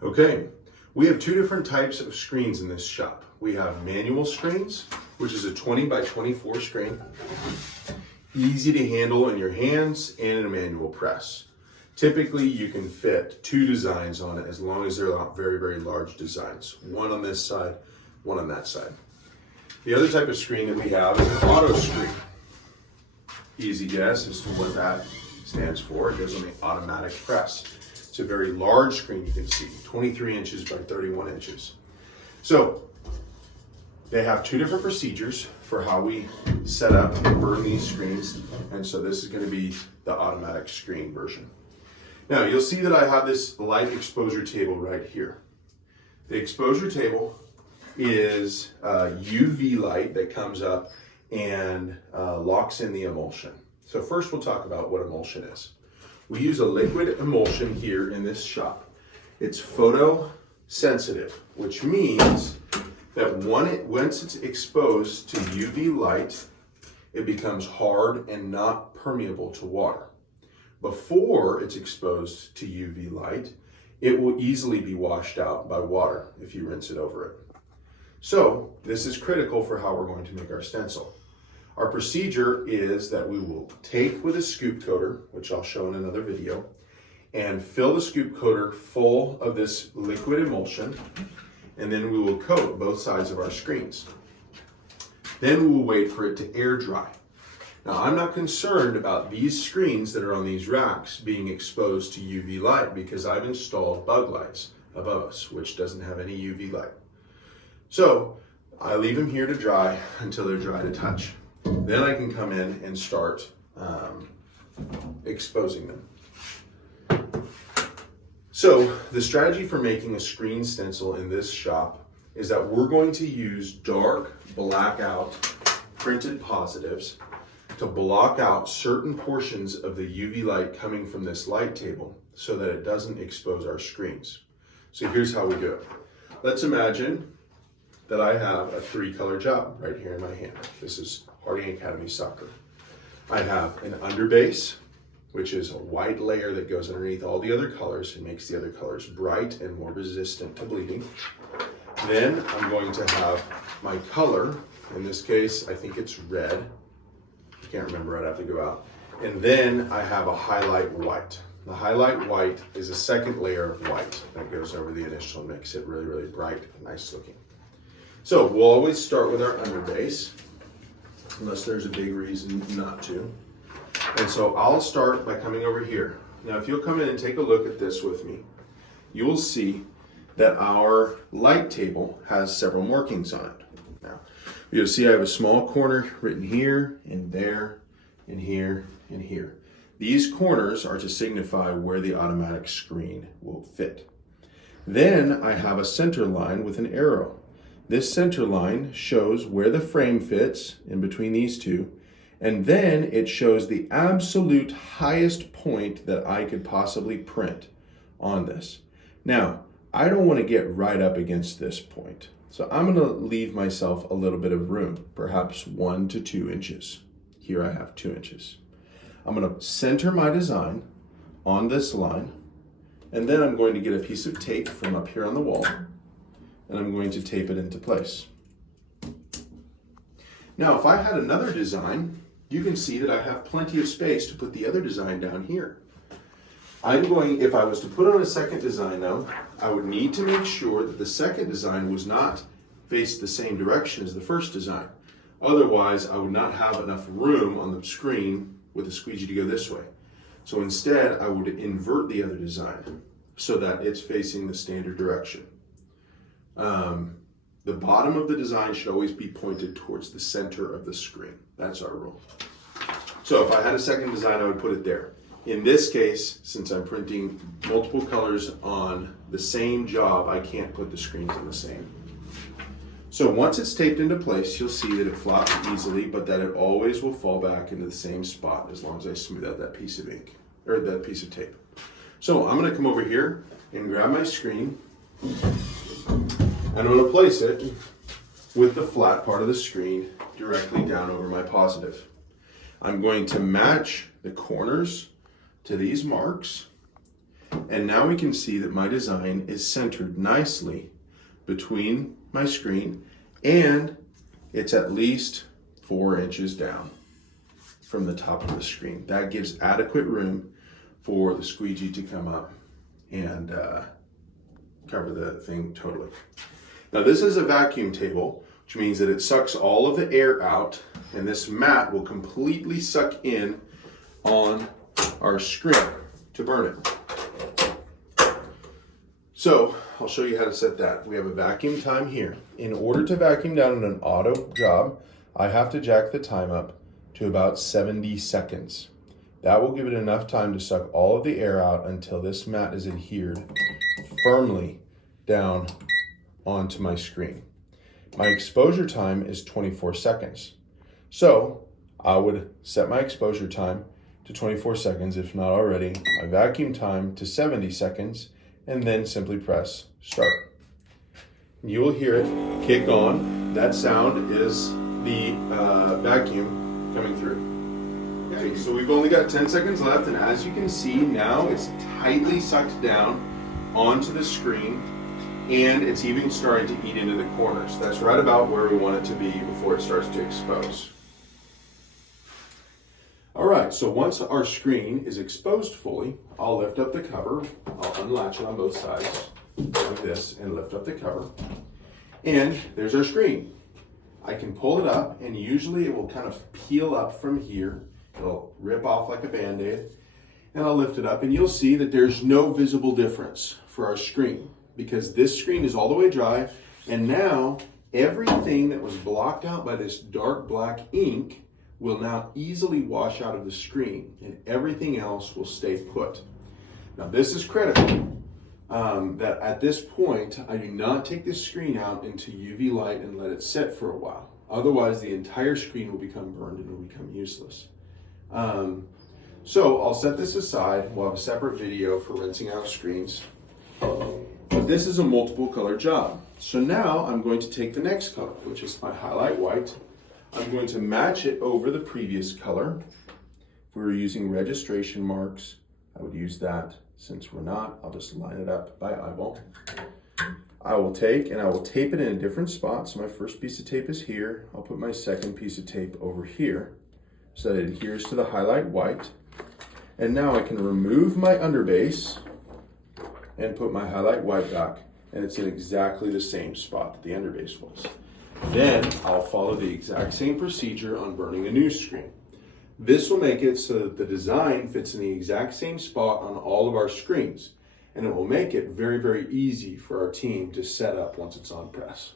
Okay, we have two different types of screens in this shop. We have manual screens, which is a 20 by 24 screen, easy to handle in your hands and in a manual press. Typically, you can fit two designs on it as long as they're not very, very large designs. One on this side, one on that side. The other type of screen that we have is an auto screen. Easy guess as to what that stands for. It goes on the automatic press. It's a very large screen, you can see, 23 inches by 31 inches. So they have two different procedures for how we set up and burn these screens. And so this is going to be the automatic screen version. Now you'll see that I have this light exposure table right here. The exposure table is UV light that comes up and locks in the emulsion. So first we'll talk about what emulsion is. We use a liquid emulsion here in this shop. It's photosensitive, which means that once it's exposed to UV light, it becomes hard and not permeable to water. Before it's exposed to UV light, it will easily be washed out by water if you rinse it over it. So this is critical for how we're going to make our stencil. Our procedure is that we will take with a scoop coater, which I'll show in another video, and fill the scoop coater full of this liquid emulsion, and then we will coat both sides of our screens. Then we will wait for it to air dry. Now, I'm not concerned about these screens that are on these racks being exposed to UV light because I've installed bug lights above us, which doesn't have any UV light. So I leave them here to dry until they're dry to touch. Then I can come in and start exposing them. So the strategy for making a screen stencil in this shop is that we're going to use dark blackout printed positives to block out certain portions of the UV light coming from this light table so that it doesn't expose our screens. So here's how we do it. Let's imagine that I have a 3-color job right here in my hand. This is Harding Academy Soccer. I have an underbase, which is a white layer that goes underneath all the other colors and makes the other colors bright and more resistant to bleeding. Then I'm going to have my color. In this case, I think it's red. I can't remember, I'd have to go out. And then I have a highlight white. The highlight white is a second layer of white that goes over the initial and makes it really, really bright and nice looking. So we'll always start with our underbase, unless there's a big reason not to. And so I'll start by coming over here. Now, if you'll come in and take a look at this with me, you will see that our light table has several markings on it. Now, you'll see I have a small corner written here, and there, and here, and here. These corners are to signify where the automatic screen will fit. Then I have a center line with an arrow. This center line shows where the frame fits in between these two, and then it shows the absolute highest point that I could possibly print on this. Now, I don't want to get right up against this point, so I'm going to leave myself a little bit of room, perhaps 1 to 2 inches. Here I have 2 inches. I'm going to center my design on this line, and then I'm going to get a piece of tape from up here on the wall, and I'm going to tape it into place. Now, if I had another design, you can see that I have plenty of space to put the other design down here. If I was to put on a second design though, I would need to make sure that the second design was not faced the same direction as the first design. Otherwise, I would not have enough room on the screen with the squeegee to go this way. So instead, I would invert the other design so that it's facing the standard direction. The bottom of the design should always be pointed towards the center of the screen. That's our rule. So if I had a second design, I would put it there. In this case, since I'm printing multiple colors on the same job, I can't put the screens in the same. So once it's taped into place, you'll see that it flops easily, but that it always will fall back into the same spot as long as I smooth out that piece of ink, or that piece of tape. So I'm gonna come over here and grab my screen, and I'm going to place it with the flat part of the screen directly down over my positive. I'm going to match the corners to these marks, And now we can see that my design is centered nicely between my screen, and it's at least 4 inches down from the top of the screen. That gives adequate room for the squeegee to come up and cover the thing totally. Now this is a vacuum table, which means that it sucks all of the air out, and this mat will completely suck in on our screen to burn it. So I'll show you how to set that. We have a vacuum time here. In order to vacuum down in an auto job, I have to jack the time up to about 70 seconds. That will give it enough time to suck all of the air out until this mat is adhered firmly down onto my screen. My exposure time is 24 seconds. So I would set my exposure time to 24 seconds, if not already, my vacuum time to 70 seconds, and then simply press start. You will hear it kick on. That sound is the vacuum coming through. Okay, so we've only got 10 seconds left, and as you can see now, it's tightly sucked down onto the screen, and it's even starting to eat into the corners. That's right about where we want it to be before it starts to expose. All right, so once our screen is exposed fully, I'll lift up the cover. I'll unlatch it on both sides like this and lift up the cover. And there's our screen. I can pull it up, and usually it will kind of peel up from here. It'll rip off like a Band-Aid, and I'll lift it up, and you'll see that there's no visible difference for our screen because this screen is all the way dry, and now everything that was blocked out by this dark black ink will now easily wash out of the screen, and everything else will stay put. Now this is critical, that at this point, I do not take this screen out into UV light and let it sit for a while. Otherwise, the entire screen will become burned and will become useless. So I'll set this aside. We'll have a separate video for rinsing out screens. But this is a multiple color job. So now I'm going to take the next color, which is my highlight white. I'm going to match it over the previous color. If we were using registration marks, I would use that. Since we're not, I'll just line it up by eyeball. I will take and I will tape it in a different spot. So my first piece of tape is here. I'll put my second piece of tape over here so that it adheres to the highlight white. And now I can remove my underbase and put my highlight white back, and it's in exactly the same spot that the underbase was. Then I'll follow the exact same procedure on burning a new screen. This will make it so that the design fits in the exact same spot on all of our screens, and it will make it very, very easy for our team to set up once it's on press.